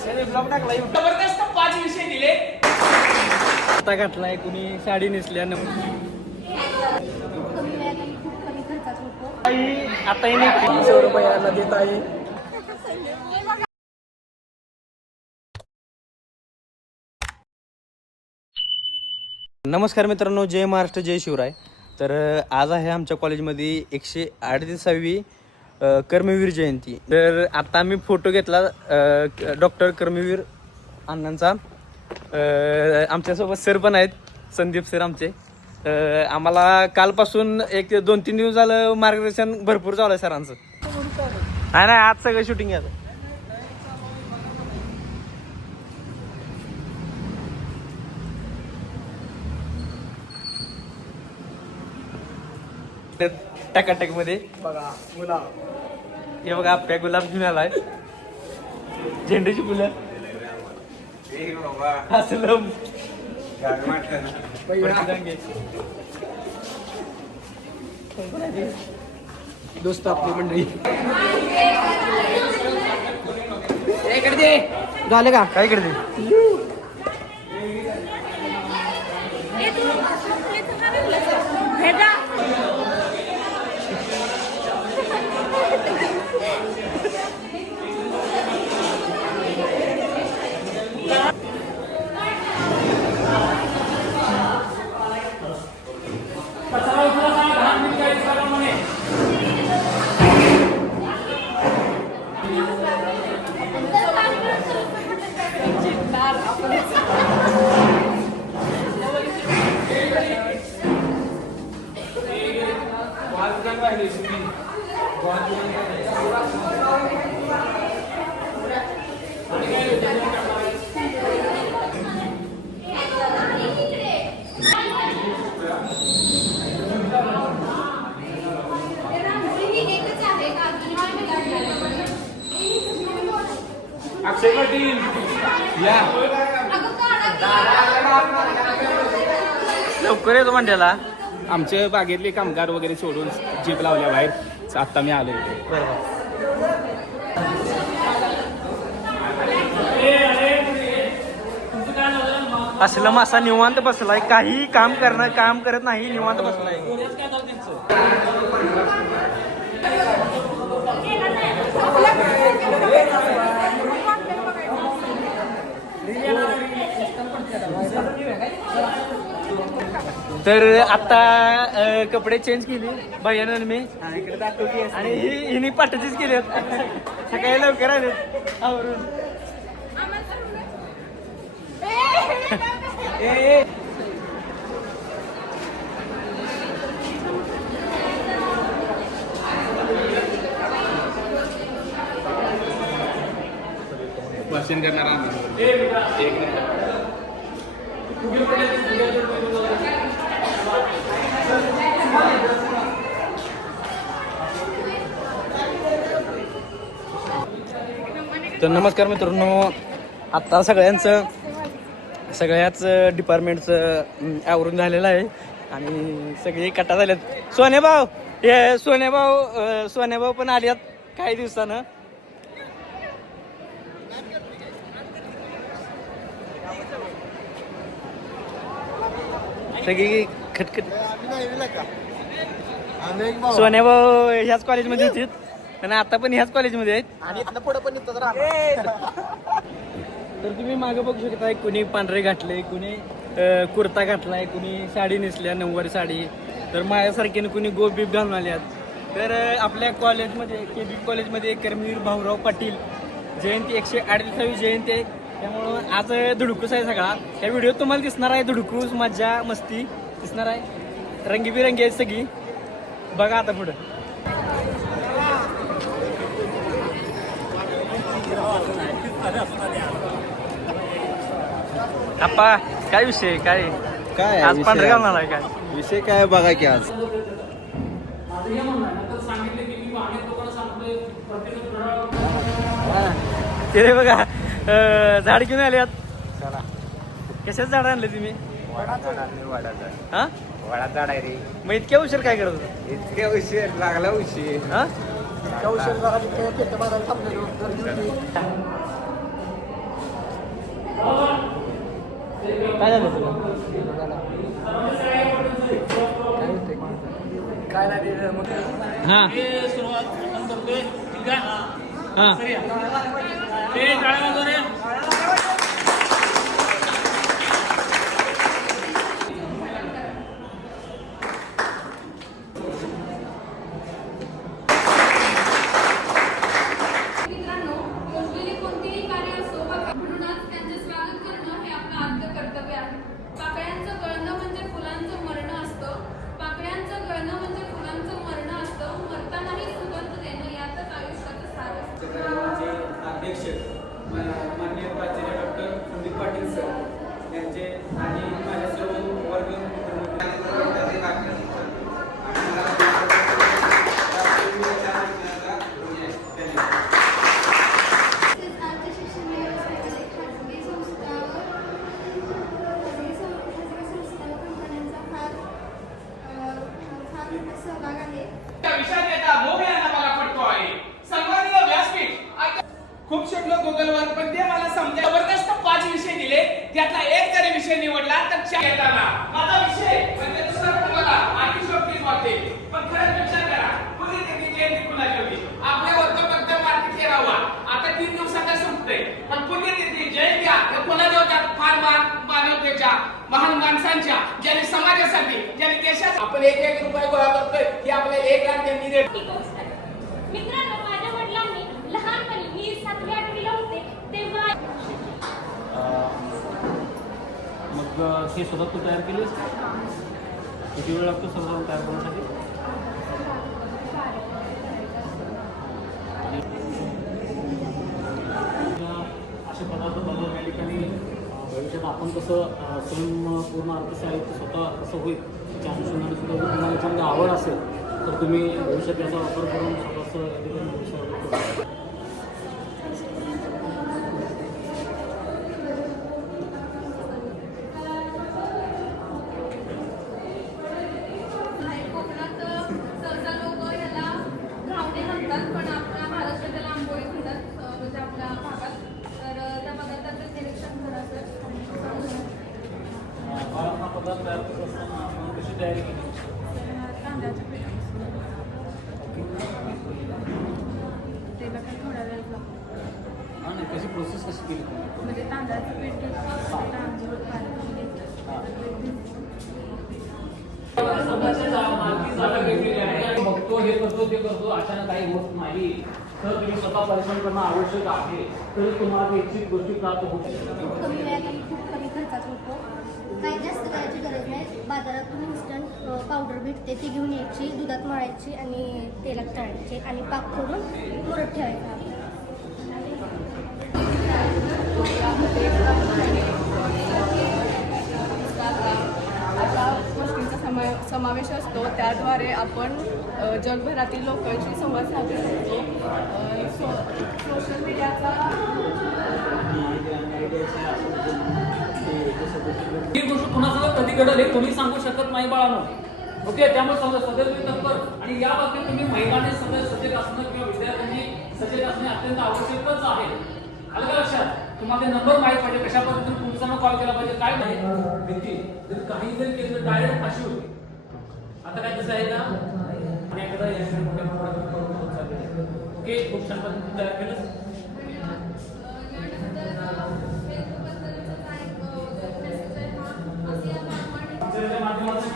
जबरदस्त पाच विषय दिले. आता घातलाय कुणी साडी नेसल्या आता हिने तीनशे रुपयाला देत आहे. नमस्कार मित्रांनो जय महाराष्ट्र जय शिवराय. तर आज आहे आमच्या कॉलेजमध्ये एकशे अडतीसावी कर्मवीर जयंती. तर आता आम्ही फोटो घेतला डॉक्टर कर्मवीर अण्णांचा. आमच्यासोबत सर पण आहेत संदीप सर आमचे. आम्हाला कालपासून एक दोन तीन दिवस झालं मार्गदर्शन भरपूर चालू आहे सरांचं. नाही नाही आज सगळं शूटिंग आहे टकाटकमध्ये बघा गुलाब हे बघा आपल्या गुलाब घेऊन आलाय. झेंडूची फुलं. असलम. दोस्त आपली मंडळी. झालं का? काय करते अक्षय पाटील या म्हणण्याला आमचे बागेतले कामगार वगैरे सोडून जीप लावल्या बाहेर. आता मी आलो इथे. असलं मासा निवांत बसलाय. काही काम करणं काम करत नाही निवांत बसलाय. तर आता अं, कपडे चेंज केली भैयानं मी. आणि ही हिने पाठाचीच केली सकाळी लवकर आले. आवरून. करणार आम्ही. एक मिनिट. तर नमस्कार मित्रांनो. आत्ता सगळ्यांचं सगळ्याच डिपार्टमेंटचं आवरून झालेलं आहे. आणि सगळे झाले आहेत सोनेभाऊ हे सोनेभाऊ अं, सोनेभाऊ पण आल्यात काही दिवसानं. सगळी खटखट सोनेभाऊ ह्याच कॉलेजमध्ये होती आणि आता पण ह्याच कॉलेजमध्ये आहेत. आणि पुढे पण तर तुम्ही मागे बघू शकताय कुणी पांढरे घातले कुणी कुर्ता घातलाय कुणी साडी नेसल्या नऊवारी साडी. तर माझ्यासारखीने कुणी गोप बीप घालून आल्यात. तर आपल्या कॉलेजमध्ये के बी कॉलेजमध्ये कर्मवीर भाऊराव पाटील जयंती एकशे अडतीसावी जयंती आहे. त्यामुळं आज धुडकूस आहे सगळा. या व्हिडिओ तुम्हाला दिसणार आहे धुडकूस मज्जा मस्ती. दिसणार आहे. रंगीबिरंगी आहेत सगळी. बघा आता पुढं. आप्पा काय विषय? काय? काय आज पांढरे घालून आलाय काय? विषय काय बघा की आज. ते बघा झाड घेऊन आले कशाच झाड आणले तुम्ही? हा? वडा झाड आहे रे मग इतक्या उशीर काय करत होता? इतके उशीर लागला उशीर. हा? काय झालं तुला? हा. सुरुवात त्यातला एक जरी विषय निवडला तर चार येताना. माझा विषय म्हणजे दुसरा तुम्हाला आणखी अतिशोक्तीच वाटते. पण खरंच विचार करा. कुणी त्याची जयंती कुणाची होती? आपल्या वर्तपत्र मार्केट राहावा आता तीन दिवसांना संपतंय पण पुण्यतिथी जयंत्या हे कोणाच्या होत्या फार मान मानवतेच्या महान माणसांच्या ज्यांनी समाजासाठी ज्यांनी देशात आपण एक एक रुपये गोळा करतोय. हे आपल्याला एक लाख त्यांनी देत मित्रांनो माझ्या वडिलांनी लहानपणी मी सातवी आठवीला होते तेव्हा मग हे स्वतः तू तयार केलीस? किती वेळ लागतो सर्व तयार करण्यासाठी? असे पदार्थ बनवून या ठिकाणी भविष्यात आपण कसं अं, स्वयंपूर्ण अर्थशास्त्र स्वतः कसं होईल त्याच्या अनुषंगाने सुद्धा जर तुम्हाला याच्यामध्ये आवड असेल तर तुम्ही भविष्यात याचा वापर करून स्वतःचं या ठिकाणी भविष्यावर वगैरे करू शकता कोकणात सहसा लोक ह्याला घावणे म्हणतात पण आपल्या महाराष्ट्रात त्याला आंबोळी म्हणतात अ, म्हणजे आपल्या भागात तर अ, त्या पदार्थाचं निरीक्षण करा सर हा हा पदार्थ तयार करत असताना आपण कशी तयारी केली हा कशी प्रोसेस कशी केली म्हणजे तांदळाचं पीठ तांदूळ बघतो हे करतो ते करतो अचानक काही होत नाही. तर तुम्ही स्वतः परिश्रम करणं आवश्यक आहे. तर तुम्हाला इच्छित गोष्टी प्राप्त होऊ शकतात. कमी वेळात आणि खूप कमी खर्चात होतो. काही जास्त करायची गरज नाही. बाजारातून इन्स्टंट पावडर भेटते. ती घेऊन यायची दुधात मळायची आणि तेलात तळायची आणि पाक करून मुरत ठेवायचा अशा गोष्टींचा समावेश असतो. त्याद्वारे आपण जगभरातील लोकांशी संवाद साधू शकतो. सो सोशल मीडियाचा ही गोष्ट कुणासोबत कधी घडल हे कोणी सांगू शकत नाही बाळानो. ओके? त्यामुळे समजा सदैव तत्पर आणि या बाबतीत तुम्ही महिलांनी सदैव सजग असणं किंवा विद्यार्थ्यांनी सजग असणे अत्यंत आवश्यकच आहे. आलं का लक्षात? तुम्हाला नंबर माहीत पाहिजे कशा पद्धतीने पोलिसांना कॉल केला पाहिजे काय नाही भीती जर काही जरी केलं डायरेक्ट अशी होती आता काय कसं आहे ना? आणि एकदा मोठ्या प्रमाणात ओके? खूप छान पद्धतीने तयार केलं आमच्या माध्यमातून सुद्धा हे three days तुम्हाला दाखवलं. बरोबर आहे की? Three days चा हा विषय हे बघ.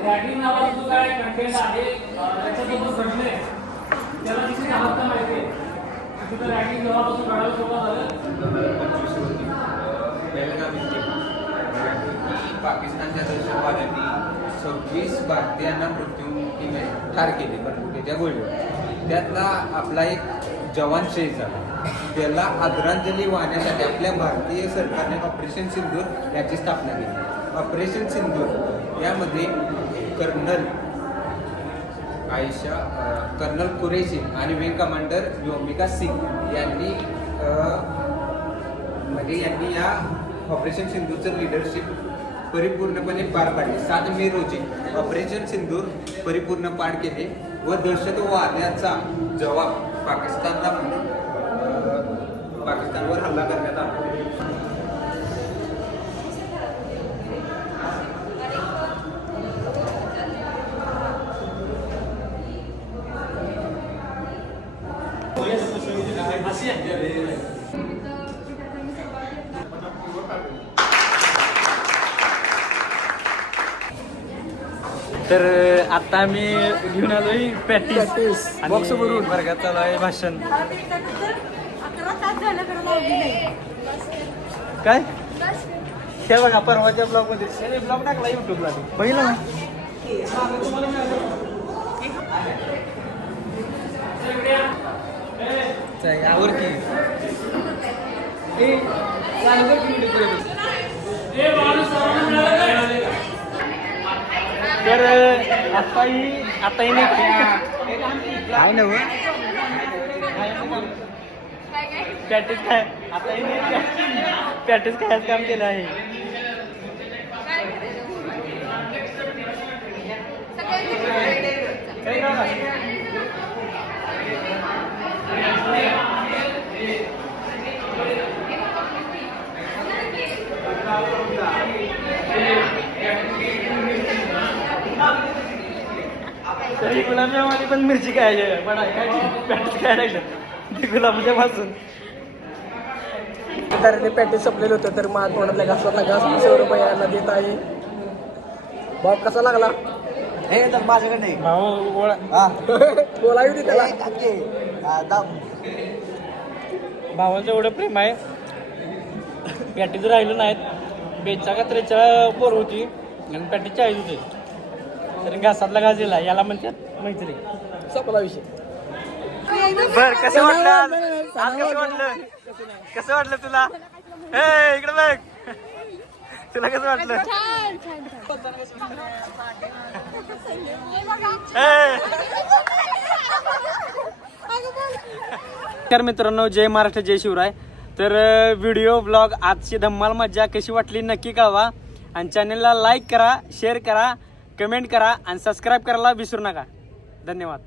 रॅगिंग नावाचा जो काय कंटेंट आहे त्याला माहिती आहे तिथं रॅगिंग जेव्हापासून सुरुवात पाकिस्तानच्या दहशतवाद्यांनी सव्वीस भारतीयांना मृत्युमुखी ठार केले त्याच्या गोळीवर त्यातला आपला एक जवान शहीद झाला. त्याला आदरांजली वाहण्यासाठी आपल्या भारतीय सरकारने ऑपरेशन सिंधूर याची स्थापना केली. ऑपरेशन सिंधूर यामध्ये कर्नल आयशा कर्नल कुरेशी आणि विंग कमांडर योमिका सिंग यांनी म्हणजे यांनी या ऑपरेशन सिंधूचं लिडरशिप परिपूर्णपणे पार पाडले. सात मे रोजी ऑपरेशन सिंधूर परिपूर्ण पार केले व दहशतवाद्याचा जवाब पाकिस्तानला म्हणून अं, पाकिस्तानवर हल्ला करण्यात आला तर अं, आता आम्ही घेऊन आलोय पॅटीस बॉक्स भरून वर्गात चालू आहे भाषण. काय? हे बघा परवाच्या ब्लॉगमध्ये ब्लॉग टाकला युट्यूबला बघितलं ना? यावर की ए, चालू कर की video पुढे. तर आता ही आता ही काय नव पॅटीस काय? आता ही पॅटीस खायचं काम केलं आहे. काय तरी गुलाबजामवाली पण मिरची काय पण काय पॅटीस काय लागलं. ते गुलाबजाम तर ते पॅटेज संपलेलं होतं तर माझ्या तोंडातल्या घासातला घास सौ रुपयाला देत आहे. भाव कसा लागला? हे तर माझ्याकडे. नाही भाऊ गोळा. बोलावी होती त्याला. भावाचं एवढं प्रेम आहे. पॅटीच राहिलं नाहीत. बेचा का त्रेचा पोर होती. आणि पॅटी चाळीस होते. तर घासातला घास दिला याला म्हणतात मैत्री. संपला विषय. बर कसं वाटलं आज? आज कसं वाटलं? कसं वाटलं तुला? हे इकडे बघ. तुला कसं वाटलं? हे. तर मित्रांनो जय महाराष्ट्र जय शिवराय. तर व्हिडिओ ब्लॉग आजची धम्माल मज्जा कशी वाटली नक्की कळवा. आणि चॅनलला लाईक करा शेअर करा. कमेंट करा आणि सबस्क्राईब करायला विसरू नका. धन्यवाद.